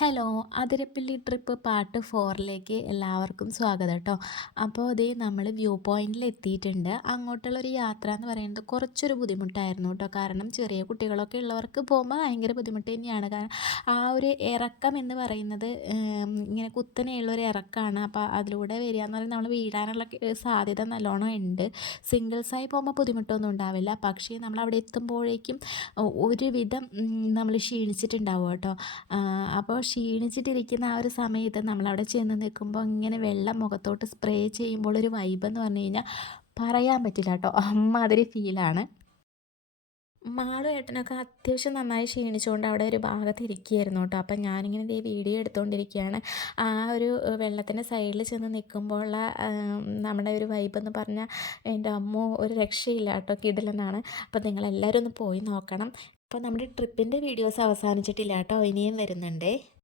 Hello, Athirappilly trip part 4ലേക്ക് എല്ലാവർക്കും സ്വാഗതം കേട്ടോ. അപ്പോൾ ഇതേ നമ്മൾ വ്യൂ പോയിന്റിൽ എത്തിയിട്ടുണ്ട്. അങ്ങോട്ടുള്ളൊരു യാത്ര എന്ന് പറയുന്നത് കുറച്ചൊരു ബുദ്ധിമുട്ടായിരുന്നു കേട്ടോ. കാരണം ചെറിയ കുട്ടികളൊക്കെ ഉള്ളവർക്ക് പോകുമ്പോൾ ഭയങ്കര ബുദ്ധിമുട്ട് തന്നെയാണ്. കാരണം ആ ഒരു ഇറക്കം എന്ന് പറയുന്നത് ഇങ്ങനെ കുത്തനെയുള്ളൊരു ഇറക്കമാണ്. അപ്പോൾ അതിലൂടെ വരിക എന്ന് പറയുന്നത് നമ്മൾ വീഴാനുള്ള സാധ്യത നല്ലോണം ഉണ്ട്. സിംഗിൾസായി പോകുമ്പോൾ ബുദ്ധിമുട്ടൊന്നും ഉണ്ടാവില്ല. പക്ഷേ നമ്മൾ അവിടെ എത്തുമ്പോഴേക്കും ഒരുവിധം നമ്മൾ ക്ഷീണിച്ചിട്ടുണ്ടാവും കേട്ടോ. അപ്പോൾ ക്ഷീണിച്ചിട്ടിരിക്കുന്ന ആ ഒരു സമയത്ത് നമ്മളവിടെ ചെന്ന് നിൽക്കുമ്പോൾ ഇങ്ങനെ വെള്ളം മുഖത്തോട്ട് സ്പ്രേ ചെയ്യുമ്പോൾ ഒരു വൈബ് എന്ന് പറഞ്ഞു കഴിഞ്ഞാൽ പറയാൻ പറ്റില്ല കേട്ടോ. അമ്മാതിരി ഫീലാണ്. മാളും ഏട്ടനൊക്കെ അത്യാവശ്യം നന്നായി ക്ഷീണിച്ചുകൊണ്ട് അവിടെ ഒരു ഭാഗത്ത് ഇരിക്കുകയായിരുന്നു കേട്ടോ. അപ്പം ഞാനിങ്ങനെ ഈ വീഡിയോ എടുത്തുകൊണ്ടിരിക്കുകയാണ്. ആ ഒരു വെള്ളത്തിൻ്റെ സൈഡിൽ ചെന്ന് നിൽക്കുമ്പോഴുള്ള നമ്മുടെ ഒരു വൈബ് എന്ന് പറഞ്ഞാൽ എൻ്റെ അമ്മോ ഒരു രക്ഷയില്ല കേട്ടോ, കിടിലനാണ്. അപ്പോൾ നിങ്ങളെല്ലാവരും ഒന്ന് പോയി നോക്കണം. അപ്പോൾ നമ്മുടെ ട്രിപ്പിൻ്റെ വീഡിയോസ് അവസാനിച്ചിട്ടില്ല കേട്ടോ, ഇനിയും വരുന്നുണ്ടേ.